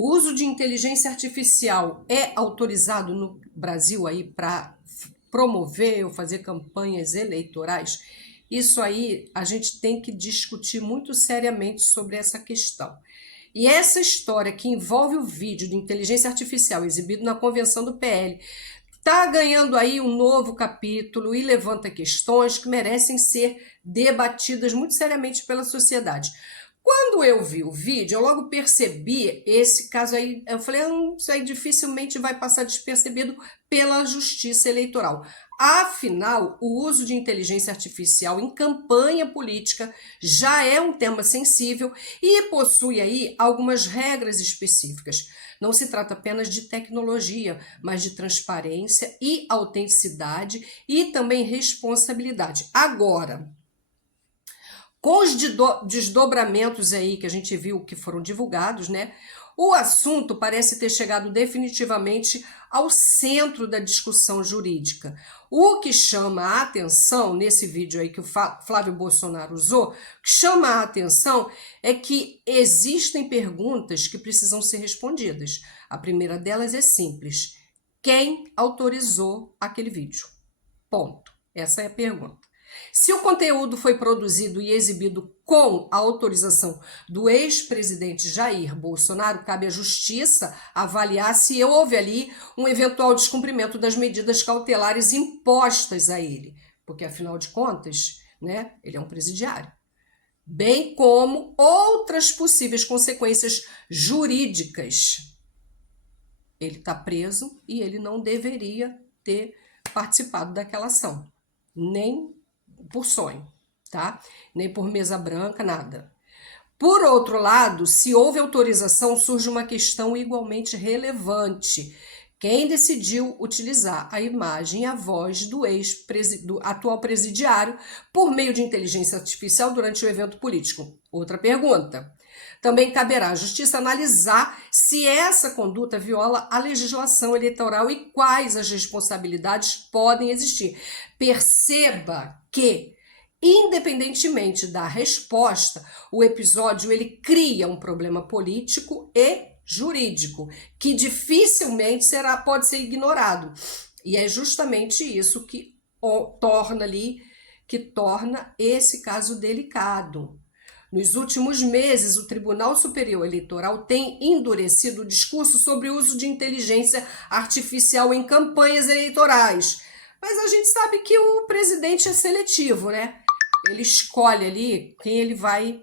O uso de inteligência artificial é autorizado no Brasil aí para promover ou fazer campanhas eleitorais? Isso aí a gente tem que discutir muito seriamente sobre essa questão. E essa história que envolve o vídeo de inteligência artificial exibido na convenção do PL está ganhando aí um novo capítulo e levanta questões que merecem ser debatidas muito seriamente pela sociedade. Quando eu vi o vídeo, eu logo percebi esse caso aí, eu falei, isso aí dificilmente vai passar despercebido pela Justiça Eleitoral. Afinal, o uso de inteligência artificial em campanha política já é um tema sensível e possui aí algumas regras específicas. Não se trata apenas de tecnologia, mas de transparência e autenticidade e também responsabilidade. Agora, com os desdobramentos aí que a gente viu que foram divulgados, né? O assunto parece ter chegado definitivamente ao centro da discussão jurídica. O que chama a atenção nesse vídeo aí que o Flávio Bolsonaro usou, o que chama a atenção é que existem perguntas que precisam ser respondidas. A primeira delas é simples: quem autorizou aquele vídeo? Ponto. Essa é a pergunta. Se o conteúdo foi produzido e exibido com a autorização do ex-presidente Jair Bolsonaro, cabe à Justiça avaliar se houve ali um eventual descumprimento das medidas cautelares impostas a ele, porque afinal de contas, né, ele é um presidiário, bem como outras possíveis consequências jurídicas. Ele está preso e ele não deveria ter participado daquela ação, nem por sonho, tá? Nem por mesa branca, nada. Por outro lado, se houve autorização, surge uma questão igualmente relevante. Quem decidiu utilizar a imagem e a voz do atual presidiário por meio de inteligência artificial durante o evento político? Outra pergunta. Também caberá à Justiça analisar se essa conduta viola a legislação eleitoral e quais as responsabilidades podem existir. Perceba que, independentemente da resposta, o episódio ele cria um problema político e jurídico que dificilmente pode ser ignorado. E é justamente isso que torna esse caso delicado. Nos últimos meses, o Tribunal Superior Eleitoral tem endurecido o discurso sobre o uso de inteligência artificial em campanhas eleitorais. Mas a gente sabe que o presidente é seletivo, né? Ele escolhe ali quem ele vai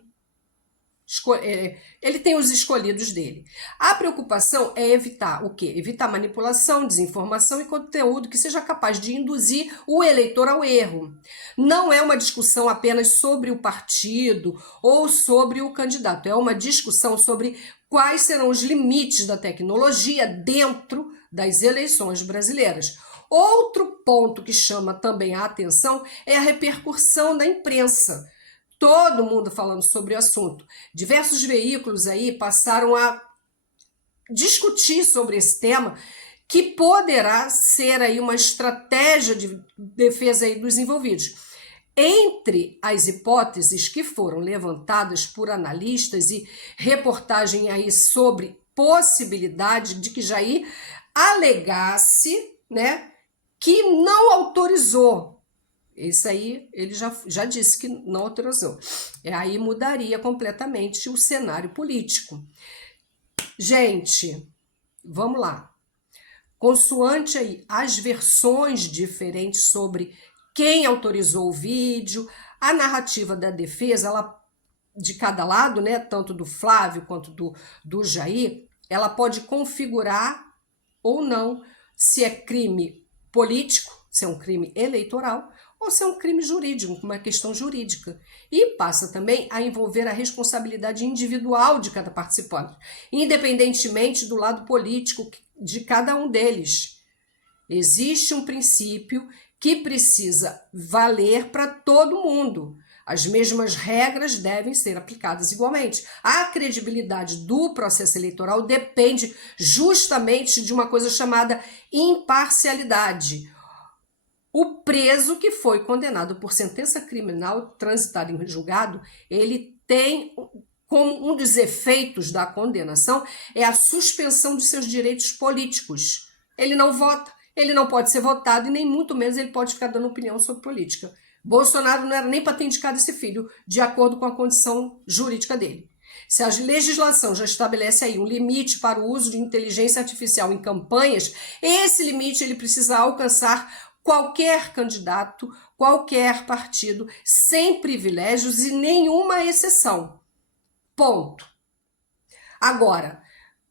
escolher. Ele tem os escolhidos dele. A preocupação é evitar o quê? Evitar manipulação, desinformação e conteúdo que seja capaz de induzir o eleitor ao erro. Não é uma discussão apenas sobre o partido ou sobre o candidato. É uma discussão sobre quais serão os limites da tecnologia dentro das eleições brasileiras. Outro ponto que chama também a atenção é a repercussão da imprensa. Todo mundo falando sobre o assunto. Diversos veículos aí passaram a discutir sobre esse tema, que poderá ser aí uma estratégia de defesa aí dos envolvidos. Entre as hipóteses que foram levantadas por analistas e reportagem aí sobre possibilidade de que Jair alegasse, né, que não autorizou. Isso aí ele já disse que não autorizou. Aí mudaria completamente o cenário político. Gente, vamos lá. Consoante aí as versões diferentes sobre quem autorizou o vídeo, a narrativa da defesa, ela, de cada lado, né, tanto do Flávio quanto do Jair, ela pode configurar ou não se é crime político, se é um crime eleitoral, ou se é um crime jurídico, uma questão jurídica. E passa também a envolver a responsabilidade individual de cada participante, independentemente do lado político de cada um deles. Existe um princípio que precisa valer para todo mundo. As mesmas regras devem ser aplicadas igualmente. A credibilidade do processo eleitoral depende justamente de uma coisa chamada imparcialidade. O preso que foi condenado por sentença criminal transitada em julgado, ele tem como um dos efeitos da condenação é a suspensão de seus direitos políticos. Ele não vota, ele não pode ser votado e nem muito menos ele pode ficar dando opinião sobre política. Bolsonaro não era nem para ter indicado esse filho, de acordo com a condição jurídica dele. Se a legislação já estabelece aí um limite para o uso de inteligência artificial em campanhas, esse limite ele precisa alcançar qualquer candidato, qualquer partido, sem privilégios e nenhuma exceção. Ponto. Agora,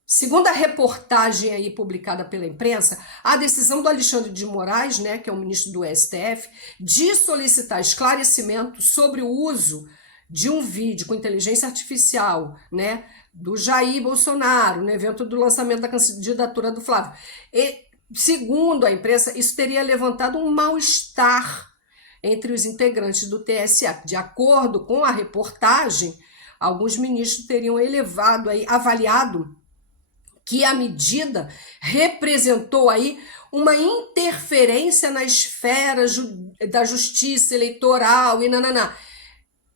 segundo a reportagem aí publicada pela imprensa, a decisão do Alexandre de Moraes, né, que é o ministro do STF, de solicitar esclarecimento sobre o uso de um vídeo com inteligência artificial, né, do Jair Bolsonaro, no evento do lançamento da candidatura do Flávio. E, segundo a imprensa, isso teria levantado um mal-estar entre os integrantes do TSE. De acordo com a reportagem, alguns ministros teriam avaliado que a medida representou aí uma interferência na esfera da justiça eleitoral e nananá.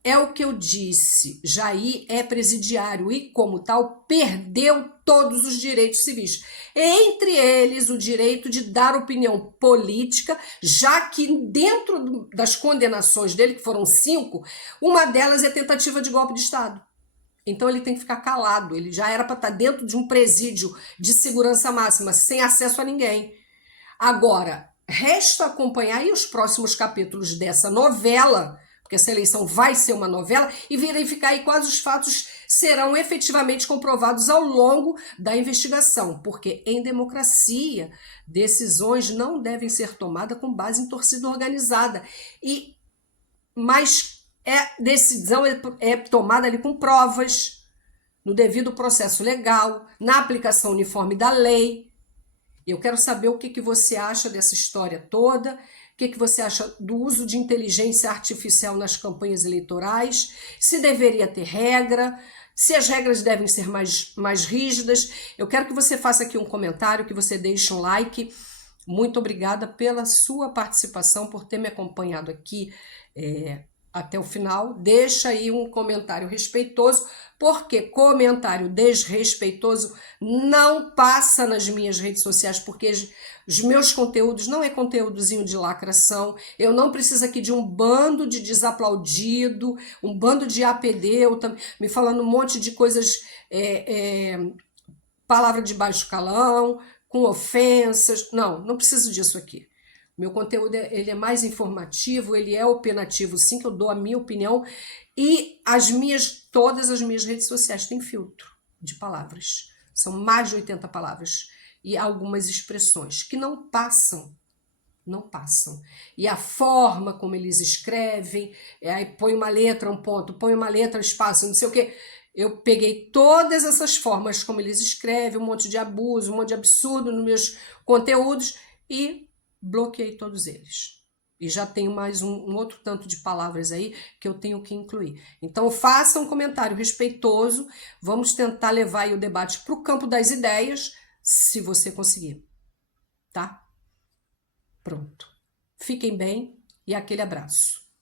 É o que eu disse, Jair é presidiário e, como tal, perdeu todos os direitos civis. Entre eles, o direito de dar opinião política, já que dentro das condenações dele, que foram 5, uma delas é tentativa de golpe de Estado. Então ele tem que ficar calado, ele já era para estar dentro de um presídio de segurança máxima, sem acesso a ninguém. Agora, resta acompanhar aí os próximos capítulos dessa novela, porque essa eleição vai ser uma novela, e verificar aí quais os fatos serão efetivamente comprovados ao longo da investigação, porque em democracia, decisões não devem ser tomadas com base em torcida organizada, mas decisão é tomada ali com provas, no devido processo legal, na aplicação uniforme da lei. Eu quero saber o que você acha dessa história toda, o que você acha do uso de inteligência artificial nas campanhas eleitorais, se deveria ter regra, se as regras devem ser mais rígidas. Eu quero que você faça aqui um comentário, que você deixe um like. Muito obrigada pela sua participação, por ter me acompanhado aqui até o final. Deixa aí um comentário respeitoso, porque comentário desrespeitoso não passa nas minhas redes sociais, porque os meus conteúdos não é conteúdozinho de lacração. Eu não preciso aqui de um bando de desaplaudido, um bando de APD, me falando um monte de coisas, palavra de baixo calão, com ofensas. Não preciso disso aqui. Meu conteúdo ele é mais informativo, ele é opinativo, sim, que eu dou a minha opinião. E todas as minhas redes sociais têm filtro de palavras. São mais de 80 palavras. E algumas expressões que não passam. Não passam. E a forma como eles escrevem, aí põe uma letra, um ponto, põe uma letra, espaço, não sei o quê. Eu peguei todas essas formas como eles escrevem, um monte de abuso, um monte de absurdo nos meus conteúdos e bloqueei todos eles. E já tenho mais um outro tanto de palavras aí que eu tenho que incluir. Então faça um comentário respeitoso, vamos tentar levar aí o debate para o campo das ideias, se você conseguir. Tá? Pronto. Fiquem bem e aquele abraço.